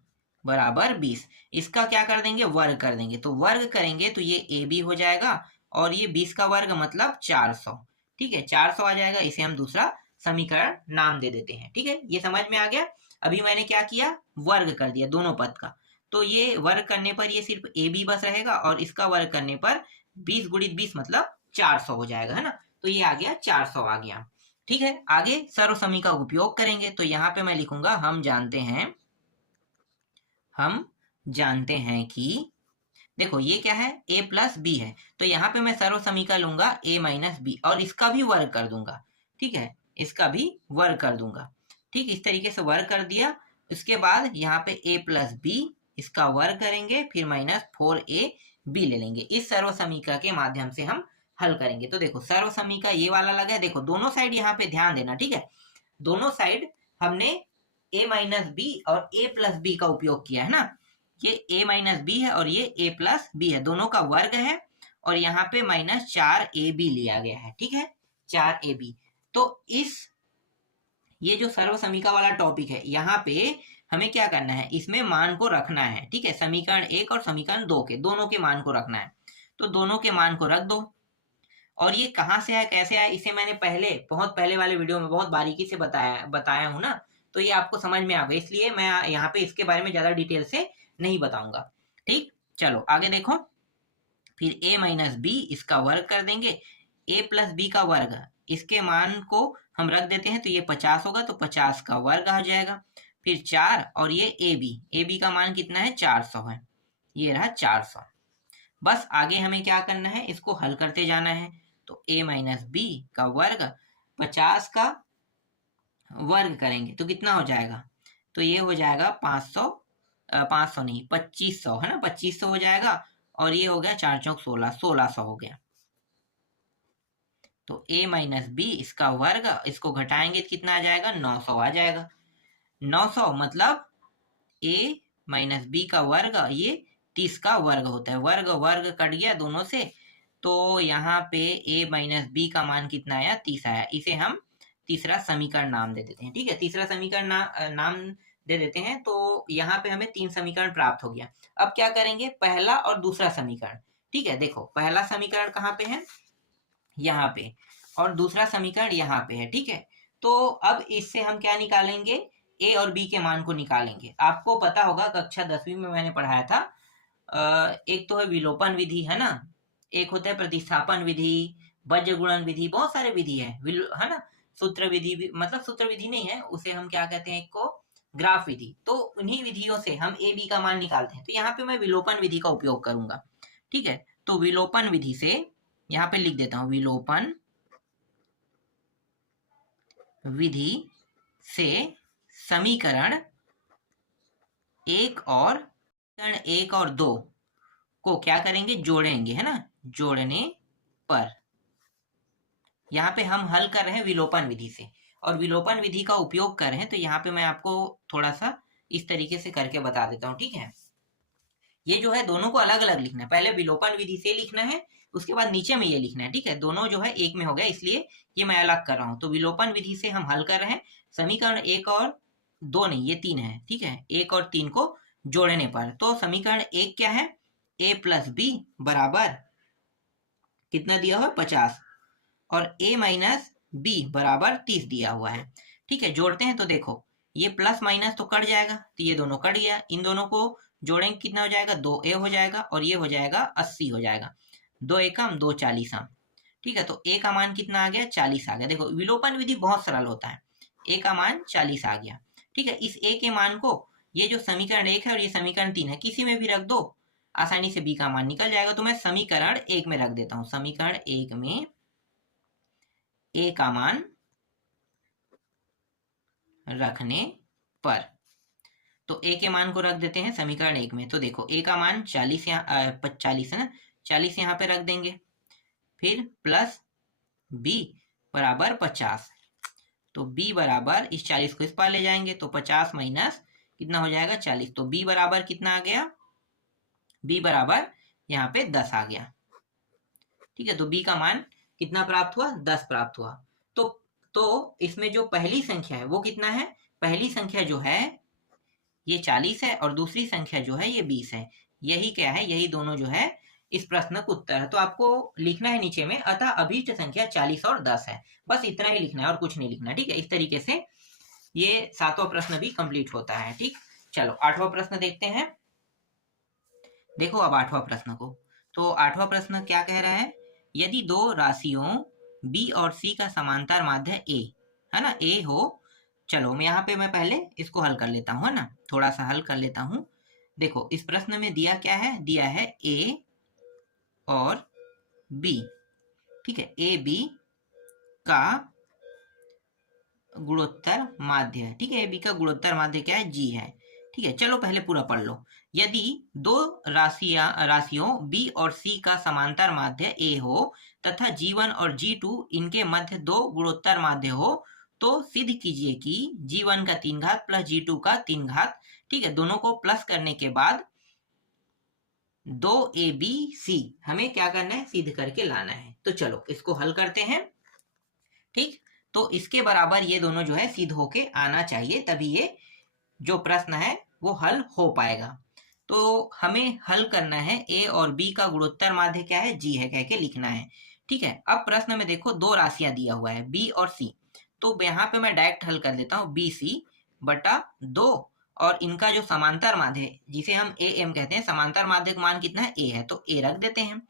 बराबर 20, इसका क्या कर देंगे, वर्ग कर देंगे, तो वर्ग करेंगे तो ये ए बी हो जाएगा, और ये 20 का वर्ग मतलब 400, ठीक है, 400 आ जाएगा, इसे हम दूसरा समीकरण नाम दे देते हैं, ठीक है। ये समझ में आ गया। अभी मैंने क्या किया, वर्ग कर दिया दोनों पद का, तो ये वर्ग करने पर ये सिर्फ ए बी बस रहेगा, और इसका वर्ग करने पर 20 गुणित 20 मतलब 400 हो जाएगा, है ना। तो ये आ गया 400 आ गया, ठीक है। आगे सर्वसमी का उपयोग करेंगे, तो यहाँ पे मैं लिखूंगा हम जानते हैं कि, देखो ये क्या है, a प्लस बी है, तो यहाँ पे मैं सर्वसमी का लूंगा a माइनस बी और इसका भी वर्ग कर दूंगा, ठीक है, इसका भी वर्ग कर दूंगा, ठीक, इस तरीके से वर्ग कर दिया। इसके बाद यहाँ पे a प्लस बी, इसका वर्ग करेंगे, फिर माइनस 4ab ले लेंगे, इस सर्वसमीका के माध्यम से हम हल करेंगे। तो देखो सर्वसमीका ये वाला लगा है, देखो दोनों साइड यहाँ पे ध्यान देना, ठीक है, दोनों साइड हमने a माइनस बी और a प्लस बी का उपयोग किया है ना, ये a माइनस बी है और ये a प्लस बी है, दोनों का वर्ग है, और यहाँ पे माइनस 4ab लिया गया है, ठीक है, 4ab। तो इस ये जो सर्वसमीका वाला टॉपिक है, यहाँ पे हमें क्या करना है, इसमें मान को रखना है, ठीक है। समीकरण 1 और समीकरण 2 के दोनों के मान को रखना है, तो दोनों के मान को रख दो। और ये कहाँ से आया, कैसे आया, इसे मैंने पहले बहुत पहले वाले वीडियो में बहुत बारीकी से बताया हूँ ना, तो ये आपको समझ में आ गया, इसलिए मैं यहाँ पे इसके बारे में ज्यादा डिटेल से नहीं बताऊंगा। ठीक, चलो आगे देखो। फिर a माइनस बी इसका वर्ग कर देंगे, a प्लस बी का वर्ग, इसके मान को हम रख देते हैं, तो ये 50 होगा, तो 50 का वर्ग आ जाएगा। फिर 4 और ये ए बी का मान कितना है, 400 है, ये रहा 400। बस आगे हमें क्या करना है, इसको हल करते जाना है। तो a माइनस बी का वर्ग 50 का वर्ग करेंगे तो कितना हो जाएगा, तो ये हो जाएगा 500, 500 नहीं 2500 है ना, 2500 हो जाएगा। और ये हो गया 4 चौक 16, 1600 हो गया। तो a माइनस बी इसका वर्ग, इसको घटाएंगे तो कितना आ जाएगा, 900 आ जाएगा। 900 मतलब a माइनस बी का वर्ग, ये 30 का वर्ग होता है, वर्ग वर्ग कट गया दोनों से, तो यहाँ पे a माइनस बी का मान कितना आया, 30 आया। इसे हम तीसरा समीकरण नाम दे देते हैं, ठीक है। तीसरा समीकरण नाम दे देते हैं, तो यहाँ पे हमें 3 समीकरण प्राप्त हो गया। अब क्या करेंगे, पहला और दूसरा समीकरण, ठीक है। देखो पहला समीकरण कहाँ पे है, यहाँ पे, और दूसरा समीकरण यहाँ पे है, ठीक है। तो अब इससे हम क्या निकालेंगे, a और b के मान को निकालेंगे। आपको पता होगा कक्षा 10वीं में मैंने पढ़ाया था, एक तो है विलोपन विधि, है ना, एक होता है प्रतिस्थापन विधि, वज्र गुणन विधि, बहुत सारे विधि है ना। सूत्र विधि भी, मतलब सूत्र विधि नहीं है उसे हम क्या कहते हैं, एक को ग्राफ विधि। तो उन्हीं विधियों से हम ए बी का मान निकालते हैं। तो यहाँ पे मैं विलोपन विधि का उपयोग करूंगा, ठीक है। तो विलोपन विधि से यहाँ पे लिख देता हूं, विलोपन विधि से समीकरण 1 और 2 को क्या करेंगे, जोड़ेंगे, है ना, जोड़ने पर। यहाँ पे हम हल कर रहे हैं विलोपन विधि से, और विलोपन विधि का उपयोग कर रहे हैं, तो यहाँ पे मैं आपको थोड़ा सा इस तरीके से करके बता देता हूँ, ठीक है। ये जो है दोनों को अलग अलग लिखना है, पहले विलोपन विधि से लिखना है, उसके बाद नीचे में ये लिखना है, ठीक है। दोनों जो है एक में हो गया, इसलिए ये मैं अलग कर रहा हूँ। तो विलोपन विधि से हम हल कर रहे हैं समीकरण 1 और 2 नहीं, ये 3 है, ठीक है। 1 और 3 को जोड़ने पर, तो समीकरण 1 क्या है, a प्लस बी बराबर कितना दिया हुआ है, 50, और a माइनस बी बराबर 30 दिया हुआ है, ठीक है। जोड़ते हैं तो देखो ये प्लस माइनस तो कट जाएगा, तो ये दोनों कट गया, इन दोनों को जोड़ेंगे कितना हो जाएगा, 2a हो जाएगा, और ये हो जाएगा 80 हो जाएगा, 2 एकम 2 40, ठीक है। तो a का मान कितना आ गया, 40 आ गया। देखो विलोपन विधि बहुत सरल होता है, a का मान 40 आ गया, ठीक है। इस a के मान को, ये जो समीकरण 1 है और ये समीकरण 3 है, किसी में भी रख दो, आसानी से b का मान निकल जाएगा। तो मैं समीकरण 1 में रख देता हूँ, समीकरण 1 में a का मान रखने पर, तो a के मान को रख देते हैं समीकरण 1 में। तो देखो a का मान 40 40 है ना, 40 यहाँ पे रख देंगे, फिर प्लस b बराबर 50, तो b बराबर इस 40 को इस पार ले जाएंगे, तो 50 माइनस कितना हो जाएगा, 40, तो b बराबर कितना आ गया, b बराबर यहाँ पे 10 आ गया, ठीक है। तो b का मान कितना प्राप्त हुआ, 10 प्राप्त हुआ। तो इसमें जो पहली संख्या है वो कितना है, पहली संख्या जो है ये 40 है, और दूसरी संख्या जो है ये 20 है। यही क्या है, यही दोनों जो है इस प्रश्न का उत्तर है। तो आपको लिखना है नीचे में, अतः अभीष्ट संख्या 40 और 10 है, बस इतना ही लिखना है और कुछ नहीं लिखना, ठीक है। इस तरीके से ये 7वां प्रश्न भी कंप्लीट होता है, ठीक। चलो 8वां प्रश्न देखते हैं। देखो अब 8वां प्रश्न को, तो 8वां प्रश्न क्या कह रहा है, यदि दो राशियों b और c का समांतर माध्य a, है ना, a हो। चलो मैं यहाँ पे मैं पहले इसको हल कर लेता हूँ, है ना, थोड़ा सा हल कर लेता हूँ। देखो इस प्रश्न में दिया क्या है, दिया है a और b, ठीक है। a b का गुणोत्तर माध्य है, ठीक है। a b का गुणोत्तर माध्य क्या है, g है, ठीक है। चलो पहले पूरा पढ़ लो। यदि दो राशियों b और c का समांतर माध्य a हो तथा g1 और g2 इनके मध्य दो गुणोत्तर माध्य हो, तो सिद्ध कीजिए कि g1 का 3 घात प्लस g2 का 3 घात, ठीक है, दोनों को प्लस करने के बाद 2abc हमें क्या करना है, सिद्ध करके लाना है। तो चलो इसको हल करते हैं, ठीक। तो इसके बराबर ये दोनों जो है सिद्ध होके आना चाहिए, तभी ये जो प्रश्न है वो हल हो पाएगा। तो हमें हल करना है a और b का गुणोत्तर माध्य क्या है, g है कह के लिखना है। ठीक है, अब प्रश्न में देखो दो राशियां दिया हुआ है b और c, तो यहाँ पे मैं डायरेक्ट हल कर देता हूँ bc बटा 2, और इनका जो समांतर माध्य जिसे हम am कहते हैं, समांतर माध्य का मान कितना है a है, तो a रख देते हैं।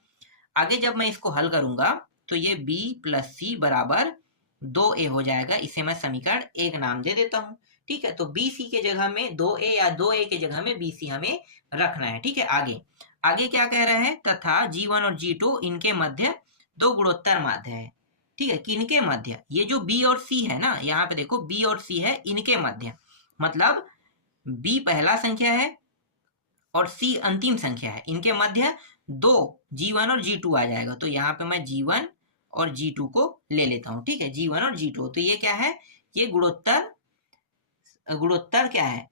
आगे जब मैं इसको हल करूंगा तो ये b प्लस सी बराबर 2a हो जाएगा। इसे मैं समीकरण 1 नाम दे देता हूँ। ठीक है, तो bc के जगह में 2a या 2a के जगह में bc हमें रखना है। ठीक है, आगे आगे क्या कह रहे हैं, तथा g1 और g2 इनके मध्य दो गुणोत्तर माध्य है। ठीक है, किनके मध्य, ये जो b और c है ना, यहाँ पे देखो b और c है, इनके मध्य मतलब b पहला संख्या है और c अंतिम संख्या है, इनके मध्य दो g1 और g2 आ जाएगा। तो यहाँ पे मैं g1 और g2 को ले लेता हूँ। ठीक है, g1 और g2, तो ये क्या है, ये गुणोत्तर क्या है,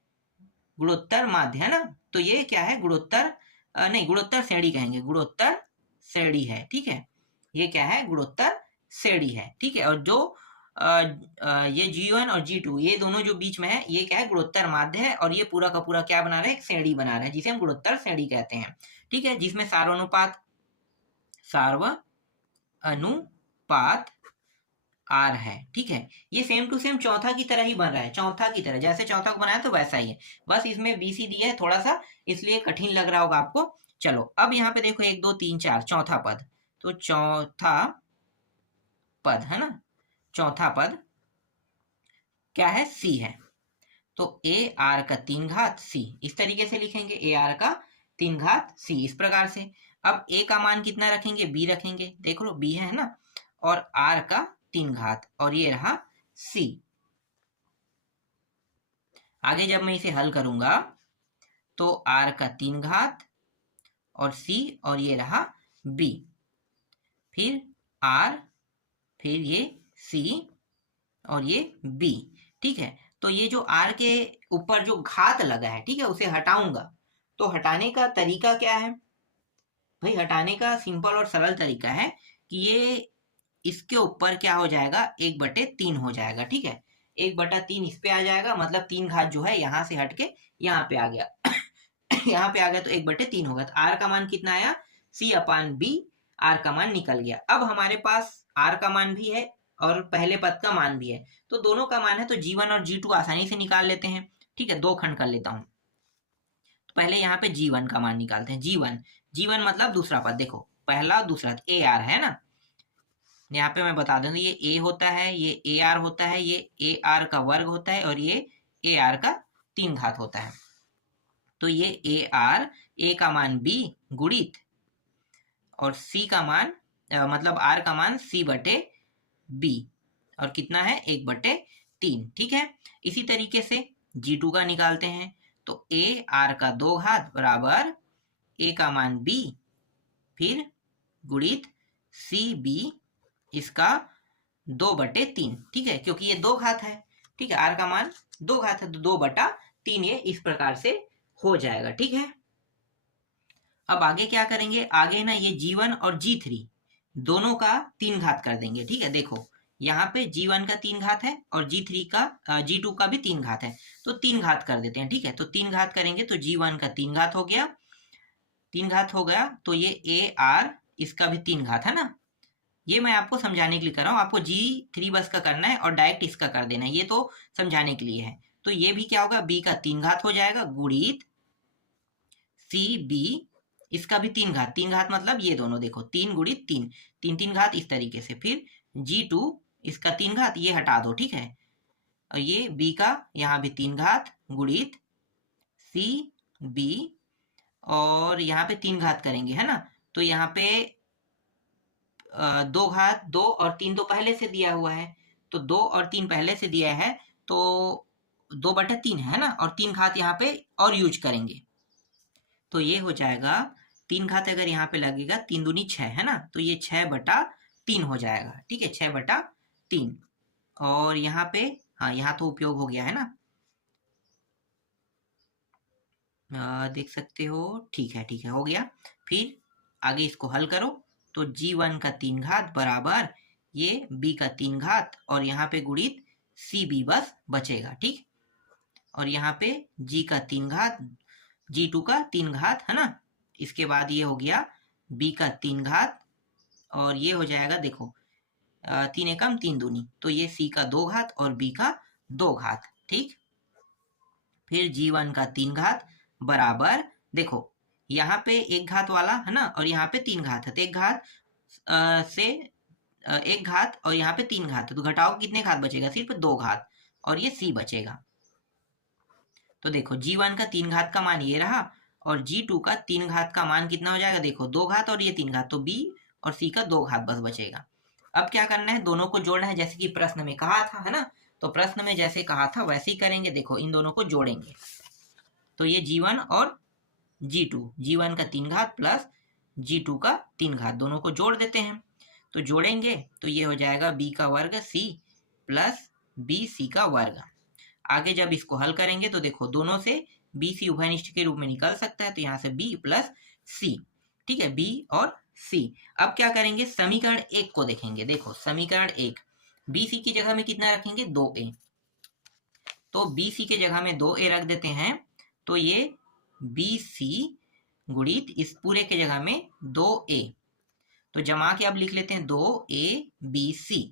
गुणोत्तर माध्य है ना, तो ये क्या है, गुणोत्तर नहीं, गुणोत्तर श्रेणी कहेंगे, गुणोत्तर श्रेणी है। ठीक है, ये क्या है, गुणोत्तर श्रेणी है। ठीक है, और जो ये g1 और g2 ये दोनों जो बीच में है, ये क्या है, गुणोत्तर माध्य है, और ये पूरा का पूरा क्या बना रहा है, एक श्रेणी बना रहा है, जिसे हम गुणोत्तर श्रेणी कहते हैं। ठीक है, जिसमें सार्वनुपात R है। ठीक है, ये सेम टू सेम चौथा की तरह ही बन रहा है, चौथा की तरह, जैसे चौथा को बनाया तो वैसा ही है, बस इसमें BC दिया है थोड़ा सा, इसलिए कठिन लग रहा होगा आपको। चलो अब यहाँ पे देखो 1 2 3 4 चौथा पद, तो चौथा पद है ना, चौथा पद क्या है, C है, तो AR का 3 घात C, इस तरीके से लिखेंगे, AR का 3 घात C इस प्रकार से। अब A का मान कितना रखेंगे, B रखेंगे, देख लो B है ना, और R का 3 घात, और ये रहा C। आगे जब मैं इसे हल करूंगा तो R का 3 घात और C, और ये रहा B, फिर R, फिर ये C और ये B। ठीक है, तो ये जो R के ऊपर जो घात लगा है, ठीक है, उसे हटाऊंगा। तो हटाने का तरीका क्या है भाई, हटाने का सिंपल और सरल तरीका है कि ये इसके ऊपर क्या हो जाएगा, 1/3 हो जाएगा। ठीक है, 1/3 इस पे आ जाएगा, मतलब 3 घात जो है यहाँ से हट के यहाँ पे आ गया यहाँ पे आ गया तो 1/3 होगा। तो R का मान कितना आया, C/B, R का मान निकल गया। अब हमारे पास R का मान भी है और पहले पद का मान भी है, तो दोनों का मान है, तो G1 और G2 आसानी से निकाल लेते हैं। ठीक है, दो खंड कर लेता हूँ। तो पहले यहाँ पे G1 का मान निकालते हैं। G1 मतलब दूसरा पद, देखो पहला दूसरा AR है ना, यहाँ पे मैं बता दूं, ये A होता है, ये AR होता है, ये AR का वर्ग होता है, और ये AR का 3 घात होता है। तो ये AR, A का मान B गुणित और C का मान मतलब R का मान C/B, और कितना है, 1/3। ठीक है, इसी तरीके से G2 का निकालते हैं, तो AR का 2 घात बराबर A का मान B, फिर गुणित CB इसका 2/3। ठीक है, क्योंकि ये 2 घात है। ठीक है, R का मान 2 घात है, तो 2/3 ये इस प्रकार से हो जाएगा। ठीक है, अब आगे क्या करेंगे, आगे ना ये G1 और G3 दोनों का 3 घात कर देंगे। ठीक है, देखो यहाँ पे G1 का 3 घात है और G2 का भी 3 घात है, तो 3 घात कर देते हैं। ठीक है, तो 3 घात करेंगे तो G1 का 3 घात हो गया, 3 घात हो गया, तो ये AR इसका भी 3 घात है ना, ये मैं आपको समझाने के लिए कर रहा हूँ, आपको G3 बस का करना है और डायरेक्ट इसका कर देना है, ये तो समझाने के लिए है। तो ये भी क्या होगा, B का 3 घात हो जाएगा गुणित CB इसका भी 3 घात, 3 घात मतलब ये दोनों देखो 3 गुणित 3, 3 घात इस तरीके से, फिर G2 इसका 3 घात, ये हटा दो। ठीक है, और ये B का यहाँ भी 3 घात गुणित CB, और यहाँ पे 3 घात करेंगे है ना, तो यहाँ पे 2 घात, 2 और 3 तो पहले से दिया हुआ है, तो 2 और 3 पहले से दिया है, तो 2/3 है ना, और 3 घात यहाँ पे और यूज करेंगे, तो ये हो जाएगा 3 घात अगर यहाँ पे लगेगा, 3 दूनी 6 है ना, तो ये 6/3 हो जाएगा। ठीक है, 6/3, और यहाँ पे हाँ, यहाँ तो उपयोग हो गया है ना, देख सकते हो। ठीक है, ठीक है, हो गया। फिर आगे इसको हल करो, तो G1 का 3 घात बराबर ये B का 3 घात, और यहाँ पे गुणित CB बस बचेगा। ठीक, और यहाँ पे g का 3 घात, g2 का 3 घात, है ना। इसके बाद ये हो गया b का 3 घात, और ये हो जाएगा देखो 3 एकम 3 दूनी, तो ये c का 2 घात और b का 2 घात, ठीक। फिर g1 का 3 घात बराबर, देखो यहाँ पे 1 घात वाला है ना, और यहाँ पे 3 घात है, तो 1 घात से 1 घात और यहाँ पे 3 घात है, तो घटाओ कितने घात बचेगा, सिर्फ 2 घात, और ये c बचेगा। तो देखो g1 का 3 घात का मान ये रहा, और g2 का 3 घात का मान कितना हो जाएगा, देखो 2 घात और ये 3 घात, तो b और c का 2 घात बस बचेगा। अब क्या करना है, दोनों को जोड़ना है, जैसे कि प्रश्न में कहा था, है ना। तो प्रश्न में जैसे कहा था वैसे ही करेंगे। देखो इन दोनों को जोड़ेंगे, तो ये g1 और g2, g1 का 3 घात प्लस g2 का 3 घात, दोनों को जोड़ देते हैं। तो जोड़ेंगे तो ये हो जाएगा b का वर्ग c प्लस bc का वर्ग। आगे जब इसको हल करेंगे तो देखो दोनों से bc उभयनिष्ठ के रूप में निकल सकता है, तो यहाँ से b प्लस c, ठीक है, b और c। अब क्या करेंगे, समीकरण 1 को देखेंगे। देखो समीकरण 1, bc की जगह में कितना रखेंगे, 2a, तो bc के जगह में 2a रख देते हैं, तो ये bc गुणित इस पूरे के जगह में 2a, तो जमा के अब लिख लेते हैं 2a bc,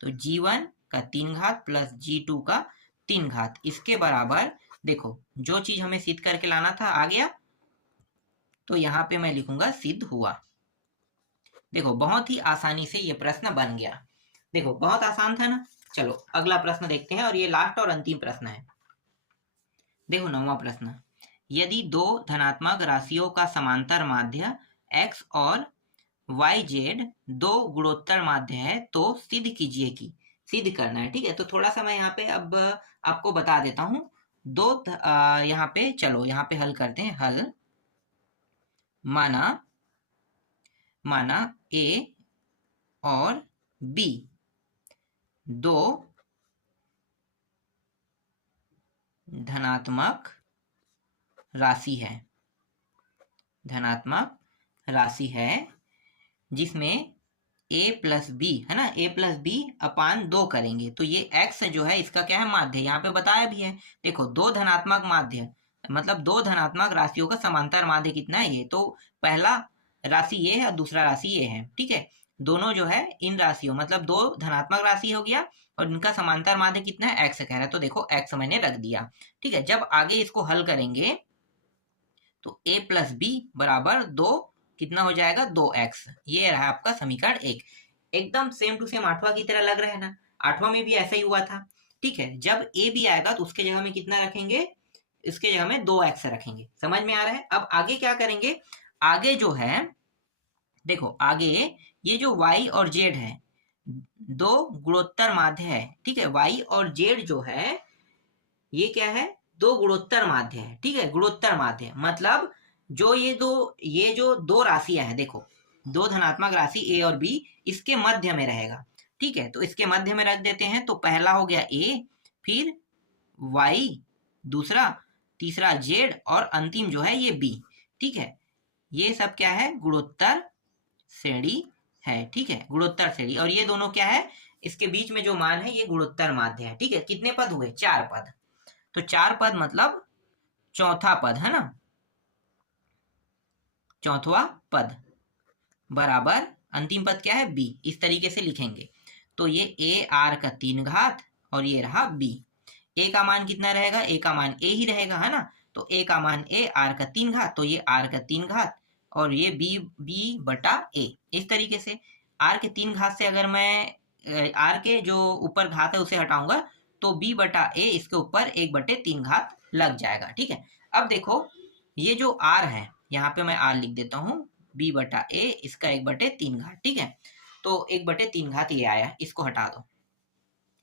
तो g1 का 3 घात प्लस g2 का 3 घात, इसके बराबर देखो जो चीज हमें सिद्ध करके लाना था आ गया, तो यहाँ पे मैं लिखूंगा सिद्ध हुआ। देखो बहुत ही आसानी से ये प्रश्न बन गया, देखो बहुत आसान था ना। चलो अगला प्रश्न देखते हैं, और ये लास्ट और अंतिम प्रश्न है। देखो 9वां प्रश्न, यदि दो धनात्मक राशियों का समांतर माध्य x और yz दो गुणोत्तर माध्य है तो सिद्ध कीजिए कि, सिद्ध करना है, ठीक है। तो थोड़ा सा मैं यहाँ पे अब आपको बता देता हूँ। यहाँ पे चलो यहाँ पे हल करते हैं। हल, माना a और b दो धनात्मक राशि है, धनात्मक राशि है जिसमें a प्लस बी है ना, a प्लस बी अपान 2 करेंगे, तो ये x जो है इसका क्या है, माध्य, यहाँ पे बताया भी है। देखो दो धनात्मक माध्य मतलब दो धनात्मक राशियों का समांतर माध्य कितना है, ये तो पहला राशि ये है और दूसरा राशि ये है, ठीक है। दोनों जो है इन राशियों मतलब दो धनात्मक राशि हो गया और इनका समांतर माध्य कितना है, x कह रहा है, तो देखो x मैंने रख दिया, ठीक है। जब आगे इसको हल करेंगे तो a प्लस बी बराबर 2 कितना हो जाएगा, 2x। ये रहा आपका समीकरण 1, एकदम सेम टू सेम 8वां की तरह लग रहा है ना। 8वां में भी ऐसा ही हुआ था, ठीक है। जब a भी आएगा तो उसके जगह में कितना रखेंगे, इसके जगह में 2x रखेंगे। समझ में आ रहा है। अब आगे क्या करेंगे, आगे जो है देखो आगे ये जो y और z है दो गुणोत्तर माध्य है, ठीक है। y और z जो है ये क्या है, दो गुणोत्तर माध्य है, ठीक है। गुणोत्तर माध्य मतलब ये जो दो राशियां हैं, देखो दो धनात्मक राशि a और b इसके मध्य में रहेगा, ठीक है। तो इसके मध्य में रख देते हैं, तो पहला हो गया a, फिर y, दूसरा, तीसरा z और अंतिम जो है ये b, ठीक है। ये सब क्या है, गुणोत्तर श्रेणी है, ठीक है, गुणोत्तर श्रेणी। और ये दोनों क्या है, इसके बीच में जो मान है ये गुणोत्तर माध्य है, ठीक है। कितने पद हुए, 4 पद, तो 4 पद मतलब चौथा पद है ना, चौथा पद बराबर अंतिम पद क्या है, b, इस तरीके से लिखेंगे। तो ये a r का 3 घात और ये रहा b। a का मान कितना रहेगा, a का मान a ही रहेगा, है ना। तो a का मान a, r का 3 घात, तो ये r का 3 घात और ये b बटा a, इस तरीके से। r के 3 घात से अगर मैं r के जो ऊपर घात है उसे हटाऊंगा तो b बटा a इसके ऊपर 1/3 घात लग जाएगा, ठीक है। अब देखो ये जो r है यहाँ पे मैं r लिख देता हूँ, b बटा a इसका 1/3 घात, ठीक है। तो 1/3 घात ये आया, इसको हटा दो,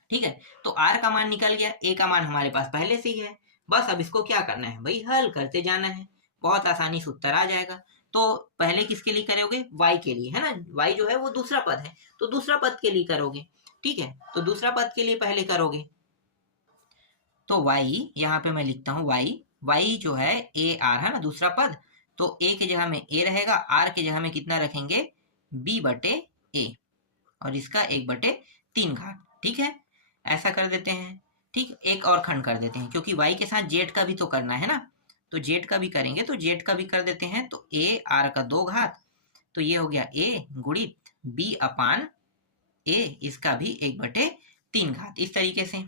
ठीक है। तो r का मान निकल गया, a का मान हमारे पास पहले से ही है, बस अब इसको क्या करना है भाई, हल करते जाना है, बहुत आसानी से उत्तर आ जाएगा। तो पहले किसके लिए करोगे, y के लिए, है ना। y जो है वो दूसरा पद है, तो दूसरा पद के लिए करोगे, ठीक है। तो दूसरा पद के लिए पहले करोगे, तो y यहाँ पे मैं लिखता हूँ y जो है a r है ना, दूसरा पद, तो a के जगह में a रहेगा, r के जगह में कितना रखेंगे, b बटे a और इसका 1/3 घात, ठीक है। ऐसा कर देते हैं, ठीक, एक और खंड कर देते हैं क्योंकि y के साथ z का भी तो करना है ना, तो z का भी करेंगे तो z का भी कर देते हैं। तो a r का 2 घात, तो ये हो गया a गुणित b अपान a, इसका भी 1/3 घात, इस तरीके से।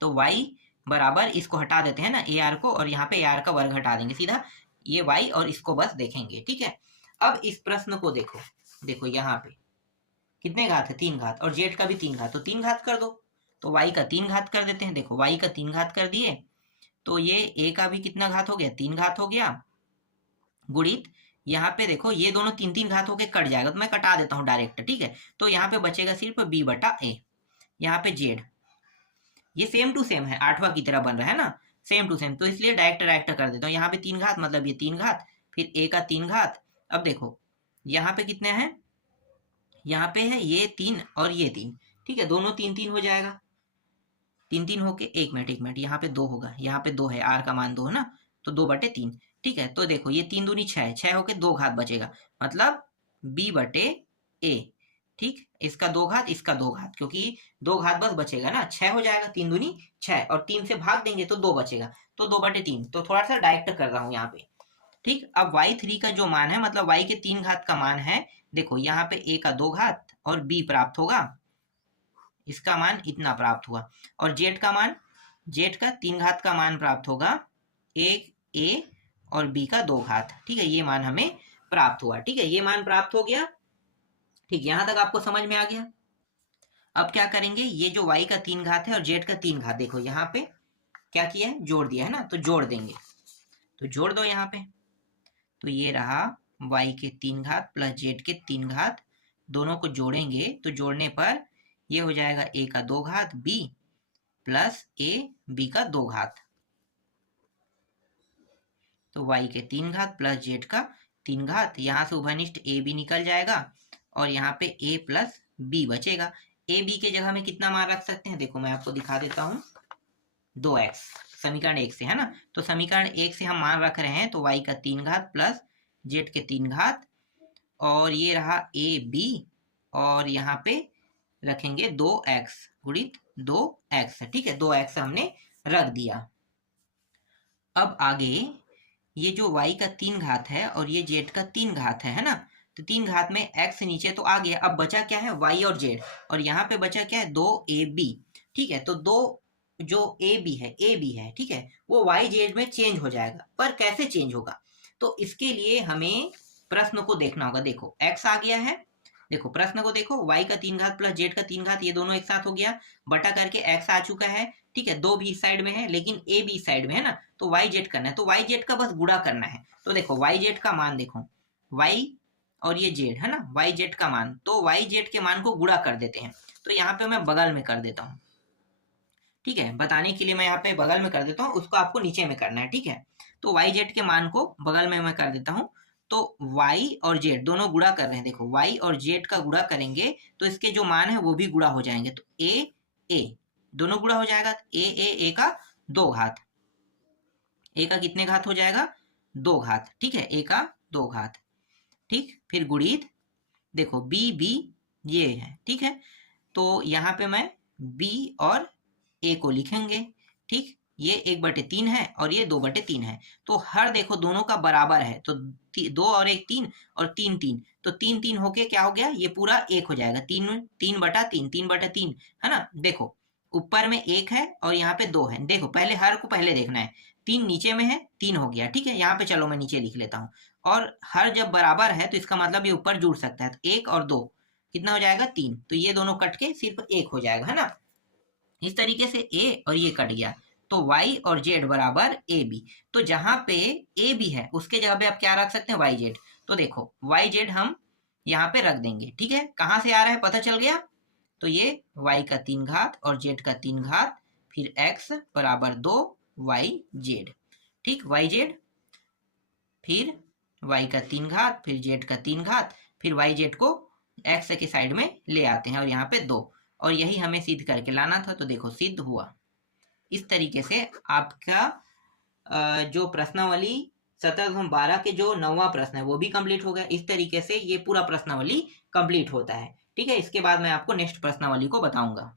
तो y बराबर, इसको हटा देते हैं ना ए आर को, और यहाँ पे ए आर का वर्ग हटा देंगे सीधा, ये y और इसको बस देखेंगे। ठीक है, अब इस प्रश्न को देखो, देखो यहाँ पे कितने घात है, 3 घात, और z का भी 3 घात, तो 3 घात कर दो। तो y का 3 घात कर देते हैं। देखो y का 3 घात कर दिए, तो ये a का भी कितना घात हो गया, 3 घात हो गया, गुणित यहाँ पे देखो ये दोनों 3 घात होके कट जाएगा, तो मैं कटा देता हूँ डायरेक्ट। ठीक है, तो यहाँ पे बचेगा सिर्फ b/a, यहाँ पे z, ये सेम टू सेम है, 8वां की तरह बन रहा है ना, सेम टू सेम, तो इसलिए डायरेक्ट कर देता हूँ। यहाँ पे 3 घात मतलब ये 3 घात, फिर a का 3 घात। अब देखो यहाँ पे कितने हैं, यहाँ पे है ये 3 और ये 3, ठीक है, दोनों 3 हो जाएगा, 3 होके, एक मिनट, यहाँ पे 2 होगा, यहाँ पे 2 है, r का मान 2 है ना, तो 2/3। ठीक है, तो देखो ये 3 दूनी 6 है, 6 होके 2 घात बचेगा, मतलब b/a। ठीक, इसका 2 घात, इसका 2 घात, क्योंकि 2 घात बस बचेगा ना, 6 हो जाएगा, 3 दूनी 6, और 3 से भाग देंगे तो 2 बचेगा, तो 2/3। तो थोड़ा सा डायरेक्ट कर रहा हूँ यहाँ पे। ठीक, अब y3 का जो मान है, मतलब y के 3 घात का मान है, देखो यहाँ पे a का 2 घात और b प्राप्त होगा, इसका मान इतना प्राप्त हुआ, और z का मान, z का 3 घात का मान प्राप्त होगा, एक a और b का 2 घात। ठीक है, ये मान हमें प्राप्त हुआ। ठीक है, ये मान प्राप्त हो गया। ठीक, यहां तक आपको समझ में आ गया। अब क्या करेंगे, ये जो y का 3 घात है और z का 3 घात, देखो यहाँ पे क्या किया है, जोड़ दिया है ना, तो जोड़ देंगे, तो जोड़ दो यहाँ पे। तो ये रहा y के 3 घात प्लस z के 3 घात, दोनों को जोड़ेंगे तो जोड़ने पर ये हो जाएगा a का 2 घात b प्लस a b का 2 घात, तो y के 3 घात प्लस z का 3 घात, यहाँ से उभयनिष्ठ a b निकल जाएगा, और यहाँ पे a प्लस b बचेगा। a b के जगह में कितना मान रख सकते हैं, देखो मैं आपको दिखा देता हूँ, 2x, समीकरण 1 से है ना, तो समीकरण 1 से हम मान रख रहे हैं, तो y का 3 घात प्लस z के 3 घात, और ये रहा a b, और यहाँ पे रखेंगे 2x गुणित 2x। ठीक है, 2x हमने रख दिया। अब आगे ये जो y का 3 घात है और ये z का 3 घात है ना, तो 3 घात में x नीचे तो आ गया, अब बचा क्या है, y और z, और यहाँ पे बचा क्या है, 2ab। ठीक है, तो 2 जो ab है, ठीक है, वो y z में चेंज हो जाएगा, पर कैसे चेंज होगा, तो इसके लिए हमें प्रश्न को देखना होगा। देखो x आ गया है, देखो प्रश्न को देखो, y का 3 घात प्लस z का 3 घात, ये दोनों एक साथ हो गया, बटा करके x आ चुका है। ठीक है, 2 भी इस साइड में है, लेकिन a भी इस साइड में है ना, तो y z करना है, तो y z का बस गुणा करना है। तो देखो y z का मान देखो, y और ये z है ना, y z का मान, तो y z के मान को गुणा कर देते हैं। तो यहाँ पे मैं बगल में कर देता हूँ, ठीक है, बताने के लिए मैं यहाँ पे बगल में कर देता हूँ, उसको आपको नीचे में करना है। ठीक है, तो y z के मान को बगल में मैं कर देता हूँ, तो y और z दोनों गुणा कर रहे हैं, देखो y और z का गुणा करेंगे तो इसके जो मान है वो भी गुणा हो जाएंगे, तो a दोनों गुणा हो जाएगा, a का 2 घात, a का कितने घात हो जाएगा, 2 घात। ठीक है, a का 2 घात, ठीक, फिर गुणित देखो b ये है। ठीक है, तो यहाँ पे मैं b और a को लिखेंगे। ठीक, ये 1/3 है और ये 2/3 है, तो हर देखो दोनों का बराबर है, तो 2 और 1 3 और 3 तो 3 होके क्या हो गया, ये पूरा 1 हो जाएगा, 3/3 है ना। देखो ऊपर में 1 है और यहाँ पे 2 है, देखो पहले हर को पहले देखना है, 3 नीचे में है, 3 हो गया। ठीक है, यहाँ पे चलो मैं नीचे लिख लेता हूँ, और हर जब बराबर है तो इसका मतलब ये ऊपर जुड़ सकता है, तो 1 और 2 कितना हो जाएगा, 3, तो ये दोनों कट के सिर्फ 1 हो जाएगा, है ना। इस तरीके से a और ये कट गया, तो y और z बराबर ab। तो जहां पे ab है उसके जगह पे आप क्या रख सकते हैं, yz। तो देखो yz हम यहाँ पे रख देंगे। ठीक है, कहाँ से आ रहा है पता चल गया, तो ये y का 3 घात और z का 3 घात, फिर x बराबर 2yz। ठीक, yz, फिर y का 3 घात, फिर z का 3 घात, फिर yz को x के साइड में ले आते हैं, और यहाँ पे 2, और यही हमें सिद्ध करके लाना था, तो देखो सिद्ध हुआ। इस तरीके से आपका जो प्रश्नावली 17/12 के जो 9वां प्रश्न है वो भी कंप्लीट हो गया। इस तरीके से ये पूरा प्रश्नावली कंप्लीट होता है। ठीक है, इसके बाद मैं आपको नेक्स्ट प्रश्नावली को बताऊंगा।